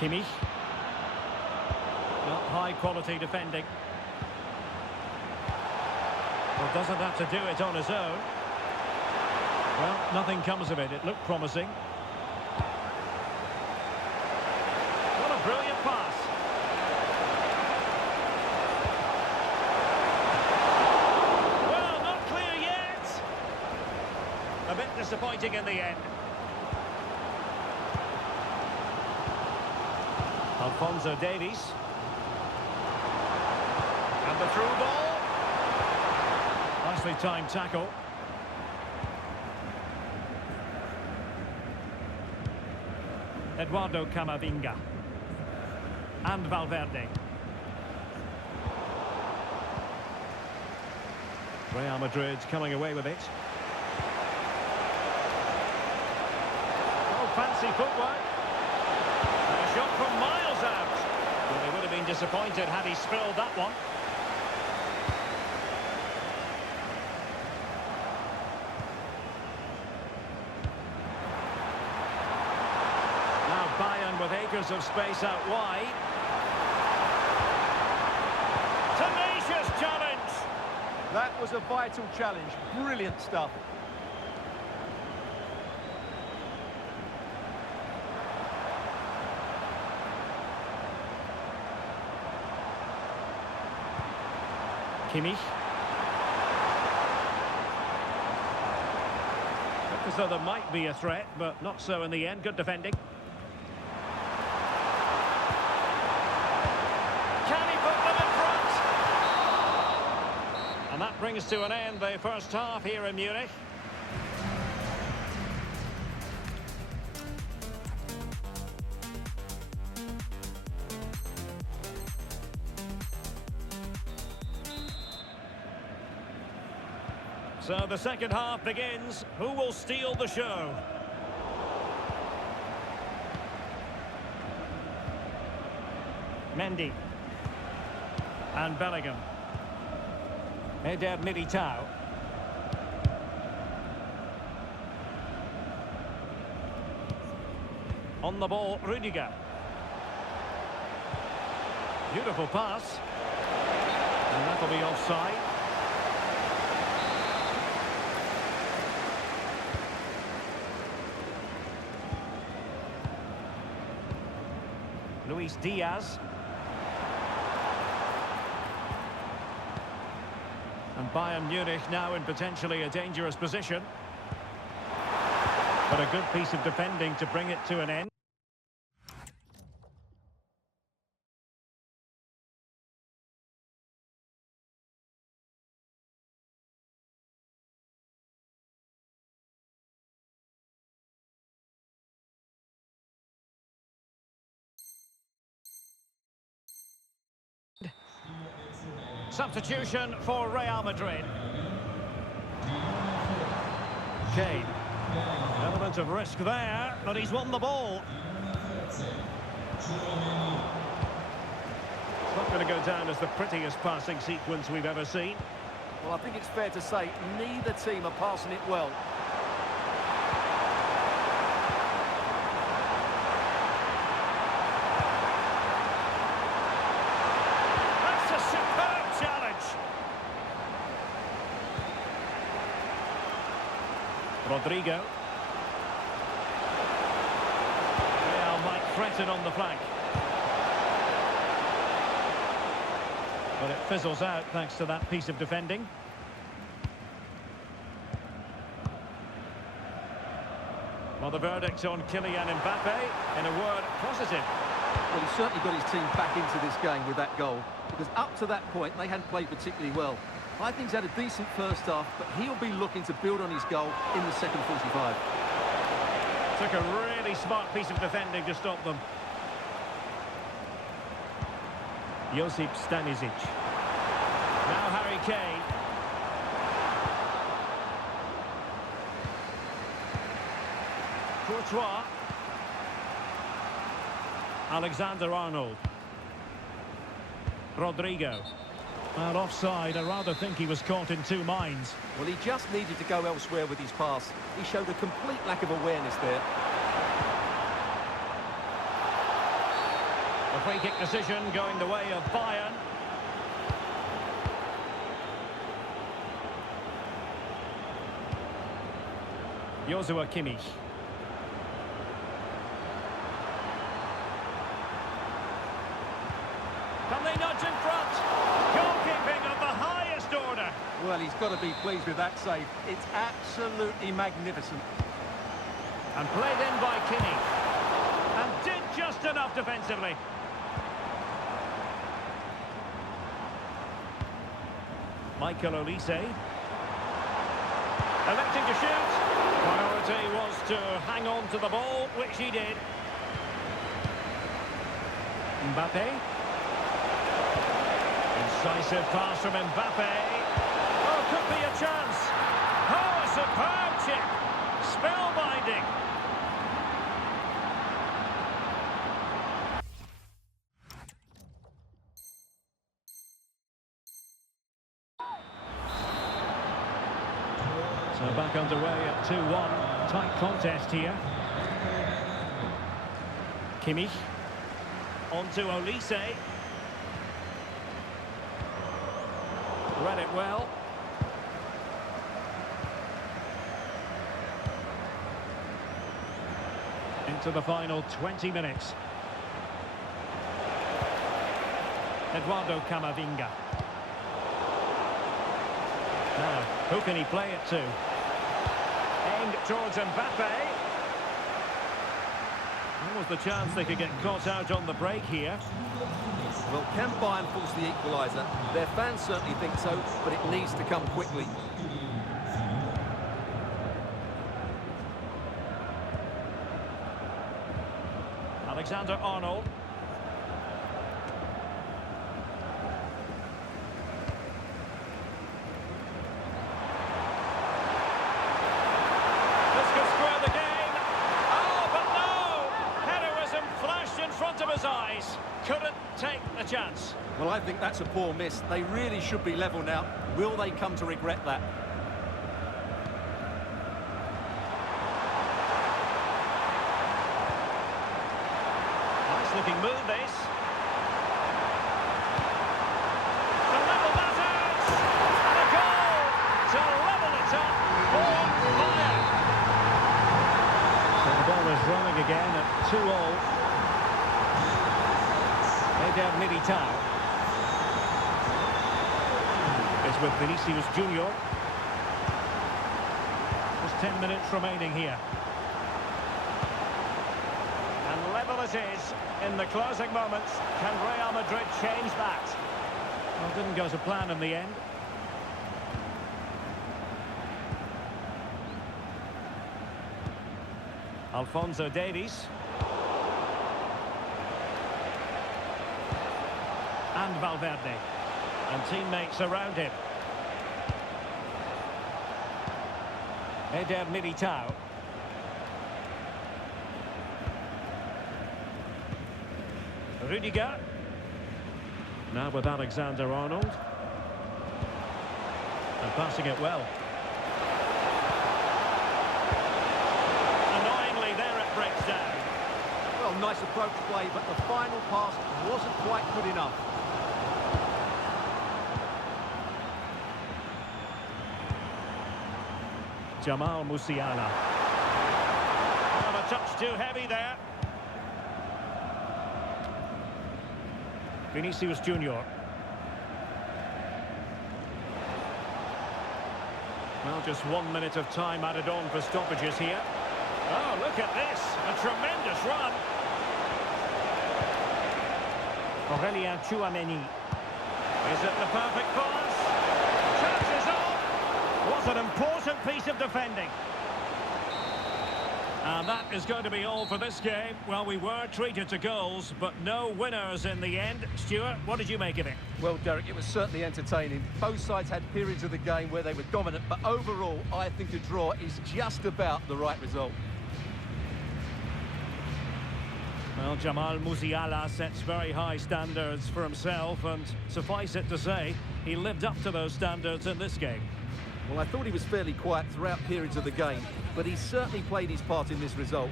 Kimmich. Not high quality defending. Well, doesn't have to do it on his own. Well, nothing comes of it. It looked promising. What a brilliant pass. Well, not clear yet. A bit disappointing in the end. Alphonso Davies. And the through ball. Nicely timed tackle. Eduardo Camavinga. And Valverde. Real Madrid coming away with it. Oh, fancy footwork. And a shot from miles out. Well, he would have been disappointed had he spilled that one. Bayern with acres of space out wide. Tenacious challenge. That was a vital challenge. Brilliant stuff. Kimmich. Looked as though there might be a threat, but not so in the end. Good defending. And that brings to an end the first half here in Munich. So the second half begins. Who will steal the show? Mendy. And Bellingham. Eder Militao. On the ball, Rudiger. Beautiful pass. And that'll be offside. Luis Diaz. And Bayern Munich now in potentially a dangerous position. But a good piece of defending to bring it to an end. Substitution for Real Madrid. Kane. Element of risk there, but he's won the ball. It's not going to go down as the prettiest passing sequence we've ever seen. Well, I think it's fair to say neither team are passing it well. Rodrigo. Real might threaten on the flank. But it fizzles out thanks to that piece of defending. Well, the verdict on Kylian Mbappe, in a word, positive. Well, he's certainly got his team back into this game with that goal, because up to that point, they hadn't played particularly well. I think he's had a decent first half, but he'll be looking to build on his goal in the second 45. Took a really smart piece of defending to stop them. Josip Stanisic. Now Harry Kane. Courtois. Alexander-Arnold. Rodrigo. Well, offside. I rather think he was caught in two minds. Well, he just needed to go elsewhere with his pass. He showed a complete lack of awareness there. The free kick decision going the way of Bayern. Joshua Kimmich. Can they nudge in front? Goalkeeping of the highest order. Well, he's got to be pleased with that save. It's absolutely magnificent. And played in by Kimmich. And did just enough defensively. Michael Olise. Electing to shoot. Priority was to hang on to the ball, which he did. Mbappe. Incisive pass from Mbappe. Oh, could be a chance. Oh, a superb chip. Spellbinding. So back underway at 2-1. Tight contest here. Kimmich. On to Olise. Read it well. Into the final 20 minutes. Eduardo Camavinga. Now, who can he play it to? Aimed towards Mbappe. What was the chance they could get caught out on the break here? Well, can Bayern force the equaliser? Their fans certainly think so, but it needs to come quickly. Alexander-Arnold. This could square the game. Oh, but no! Heroism flashed in front of his eyes. Couldn't take the chance. Well, I think that's a poor miss. They really should be level now. Will they come to regret that? Nice looking move, this. To level that out! And a goal to level it up for Bayern. So the ball is rolling again at 2-all. Eder Militao. It's with Vinicius Junior. Just 10 minutes remaining here. And level it is in the closing moments. Can Real Madrid change that? Well, didn't go to plan in the end. Alphonso Davies. And Valverde. And teammates around him. Eder Militao. Rudiger. Now with Alexander-Arnold. And passing it well. Annoyingly, there it breaks down. Well, nice approach play, but the final pass wasn't quite good enough. Jamal Musiala. Oh, a touch too heavy there. Vinicius Junior. Well, just 1 minute of time added on for stoppages here. Oh, look at this. A tremendous run. Aurélien Tchouameni. Is it the perfect pass? Chance is on. What an important piece of defending. And that is going to be all for this game. Well, we were treated to goals, but no winners in the end. Stuart, what did you make of it? Well, Derek, it was certainly entertaining. Both sides had periods of the game where they were dominant, but overall, I think a draw is just about the right result. Well, Jamal Musiala sets very high standards for himself, and suffice it to say, he lived up to those standards in this game. Well, I thought he was fairly quiet throughout periods of the game, but he certainly played his part in this result.